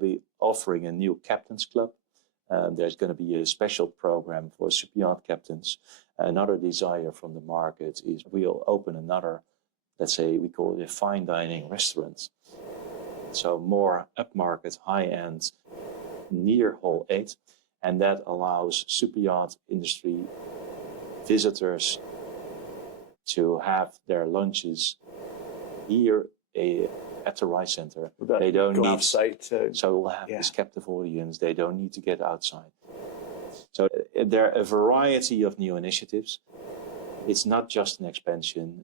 be offering a new captains club. There's going to be a special program for super yacht captains. Another desire from the market is we'll open another, let's say we call it a fine dining restaurant. So more upmarket, high-end, near Hall 8. And that allows super yacht industry visitors to have their lunches here at the Rice Center. They don't need outside. So we'll have this captive audience. They don't need to get outside. So there are a variety of new initiatives. It's not just an expansion.